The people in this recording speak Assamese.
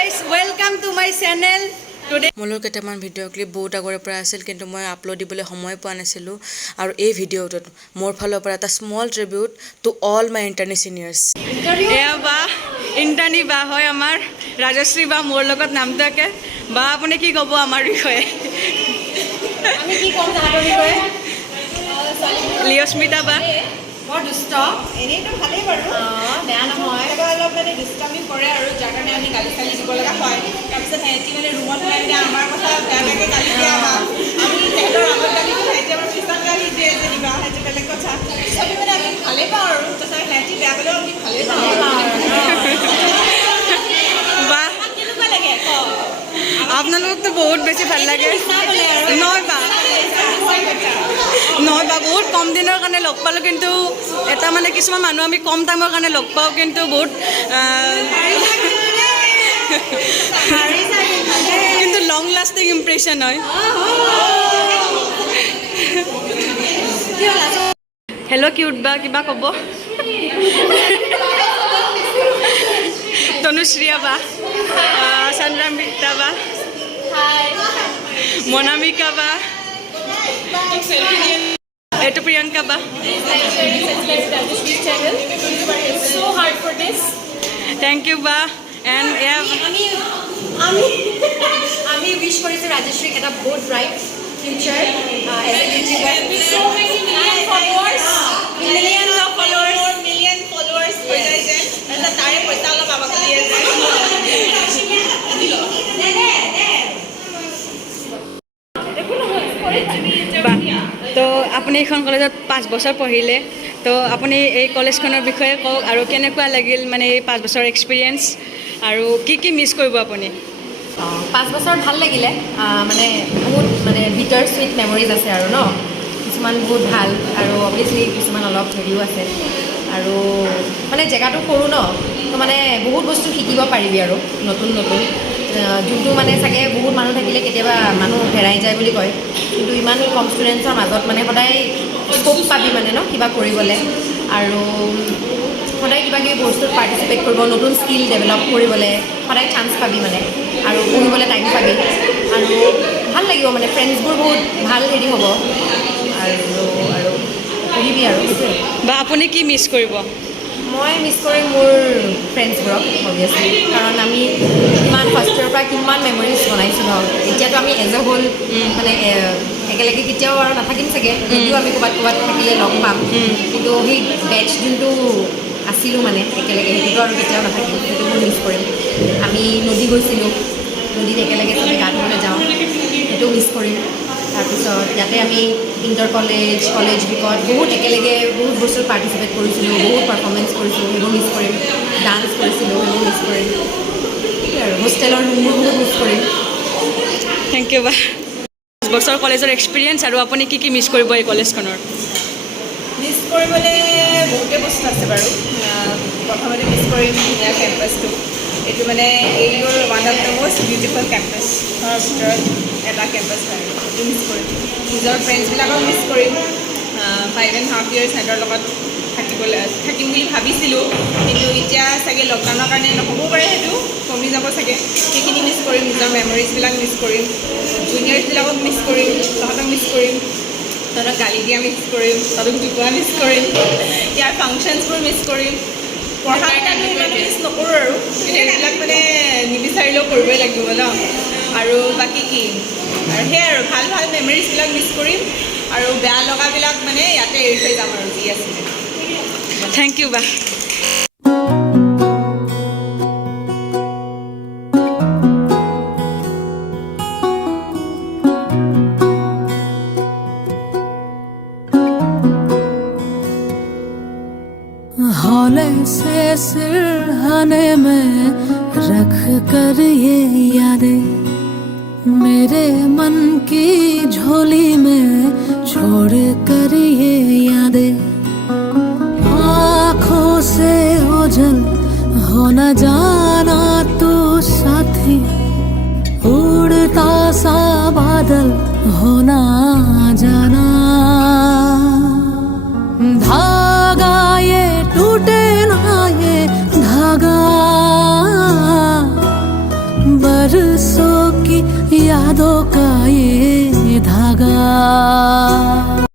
Guys, welcome to my channel. Today মোৰ কেইটামান ভিডিঅ' ক্লিপ বহুত আগৰে পৰা আছিল কিন্তু মই আপলোড দিবলৈ সময় পোৱা নাছিলোঁ আৰু এই ভিডিঅ'টোত মোৰ ফালৰ পৰা এটা small tribute to all my internee seniors এয়া বা ইণ্টাৰ্নি বা হয় আমাৰ ৰাজশ্ৰী বা মোৰ লগত নামটো একে বা আপুনি কি ক'ব আমাৰ বিষয়ে আমি কি কম তাহাঁতৰ বিষয়ে লিঅস্মিতা বা বৰ দুষ্ট এনেইতো ভালেই বাৰু বেয়া নহয় অলপ মানে দুষ্টামি কৰে আৰু যাৰ কাৰণে আমি গালি চালি দিব লগা হয় তাৰপিছত সিহঁতি মানে ৰুমত ওলাই পিনে আমাৰ কথা বেয়া বেয়াকৈ গালি দিয়া আমি তেহেঁতৰ আগত গালি দিওঁ সিহঁতি আমাৰ পিছত গালি দিয়ে যেনিবা সেইটো বেলেগ কথা চবেই মানে আমি ভালেই পাওঁ আৰু তাৰপিছত সিহঁতি বেয়া পালেও আমি ভালেই পাওঁ বা কেনেকুৱা লাগে আপোনালোকতো বহুত বেছি ভাল লাগে নহয় বা বহুত কম দিনৰ কাৰণে লগ পালোঁ কিন্তু এটা মানে কিছুমান মানুহ আমি কম টাইমৰ কাৰণে লগ পাওঁ কিন্তু বহুত কিন্তু লং লাষ্টিং ইম্প্ৰেশ্যন হয় হেল্ল' কিউট বা কিবা ক'ব তনুশ্ৰীয়া বা চন্দ্ৰামিতা বা মনামিকা বা এইটো প্ৰিয়ংকা বা থেংক ইউ বা এণ্ড আমি উইশ কৰিছোঁ ৰাজশ্ৰীক এটা বহুত ব্ৰাইট ফিউচাৰ মিলিয়ন ফলোৱাৰ্ছ হৈ যায় যে তাৰে পইচা অলপ আমাক দিয়ে যায় বা তো আপুনি এইখন কলেজত 5 বছৰ পঢ়িলে তো আপুনি এই কলেজখনৰ বিষয়ে কওক আৰু কেনেকুৱা লাগিল মানে এই 5 বছৰ এক্সপিৰিয়েঞ্চ আৰু কি মিছ কৰিব আপুনি 5 বছৰ ভাল লাগিলে মানে বহুত মানে বিটাৰ চুইট মেমৰিজ আছে আৰু ন কিছুমান বহুত ভাল আৰু অভিয়াছলি কিছুমান অলপ হেৰিও আছে আৰু মানে জেগাটো সৰু ন তো মানে বহুত বস্তু শিকিব পাৰিবি আৰু নতুন যোনটো মানে চাগে বহুত মানুহ থাকিলে কেতিয়াবা মানুহ হেৰাই যায় বুলি কয় কিন্তু ইমান কম ষ্টুডেণ্টছৰ মাজত মানে সদায় স্ক'প পাবি মানে ন কিবা কৰিবলৈ আৰু সদায় কিবা কিবি বস্তুত পাৰ্টিচিপেট কৰিব নতুন স্কিল ডেভেলপ কৰিবলৈ সদায় চান্স পাবি মানে আৰু পঢ়িবলৈ টাইম পাবি আৰু ভাল লাগিব মানে ফ্ৰেণ্ডছবোৰ বহুত ভাল হেৰি হ'ব আৰু পঢ়িবি আৰু সেইটোৱে বা আপুনি কি মিছ কৰিব মই মিছ কৰিম মোৰ ফ্ৰেণ্ডছবোৰক অভিয়াছলি কাৰণ আমি কিমান ফাৰ্ষ্ট ইয়েৰৰ পৰা কিমান মেমৰিজ বনাইছোঁ ন এতিয়াতো আমি এজ এ হোল মানে একেলগে কেতিয়াও আৰু নাথাকিম চাগে যদিও আমি ক'ৰবাত থাকিলে লগ পাম কিন্তু সেই বেটছ যোনটো আছিলোঁ মানে একেলগে সেইটোতো আৰু কেতিয়াও নাথাকিম সেইটো মই মিছ কৰিম আমি নদী গৈছিলোঁ নদীত একেলগে চবে গা ধুবলৈ যাওঁ সেইটোও মিছ কৰিম তাৰপিছত ইয়াতে আমি ইণ্টাৰ কলেজ উইকত বহুত একেলগে বহুত বস্তুত পাৰ্টিচিপেট কৰিছিলোঁ বহুত পাৰফৰ্মেঞ্চ কৰিছিলোঁ সেইবোৰ মিছ কৰিম ডান্স কৰিছিলোঁ সেইবোৰ মিছ কৰিম সেইটোৱে আৰু হোষ্টেলৰ ৰুমবোৰ বহুত মিছ কৰিম থেংক ইউ বা 5 বছৰ কলেজৰ এক্সপিৰিয়েঞ্চ আৰু আপুনি কি মিছ কৰিব এই কলেজখনৰ মিছ কৰিবলৈ বহুতে বস্তু আছে বাৰু প্ৰথমতে মিছ কৰিম ইয়াৰ কেম্পাছটো এইটো মানে এইবোৰ one of the most beautiful কেম্পাছৰ ভিতৰত এটা কেম্পাছ হয় সেইটো মিছ কৰিম নিজৰ ফ্ৰেণ্ডছবিলাকক মিছ কৰিম 5.5 years সিহঁতৰ লগত থাকিম বুলি ভাবিছিলোঁ কিন্তু এতিয়া চাগে লকডাউনৰ কাৰণে নহ'বও পাৰে সেইটো কমি যাব চাগে সেইখিনি মিছ কৰিম নিজৰ মেমৰিজবিলাক মিছ কৰিম জুনিয়ৰ্ছবিলাকক মিছ কৰিম তহঁতক মিছ কৰিম তহঁতক গালি দিয়া মিছ কৰিম তহঁতক জোকোৱা মিছ কৰিম ইয়াৰ ফাংচনছবোৰ মিছ কৰিম পঢ়া কাৰণে ইমান মিছ নকৰোঁ আৰু সেইবিলাক মানে নিবিচাৰিলেও কৰিবই লাগিব ন আৰু বাকী কি আৰু সেয়াই আৰু ভাল মেমৰিজবিলাক মিছ কৰিম আৰু বেয়া লগাবিলাক মানে ইয়াতে এৰি থৈ যাম আৰু যি আছিলে থেংক ইউ বা हौले से सिरहाने में रख कर ये यादें मेरे मन की झोली में छोड़ कर ये यादें आँखों से ओझल हो न जाना तू साथी उड़ता सा बादल हो ना जाना धागा ये टूटे ना ये धागा बरसों की यादों का ये धागा।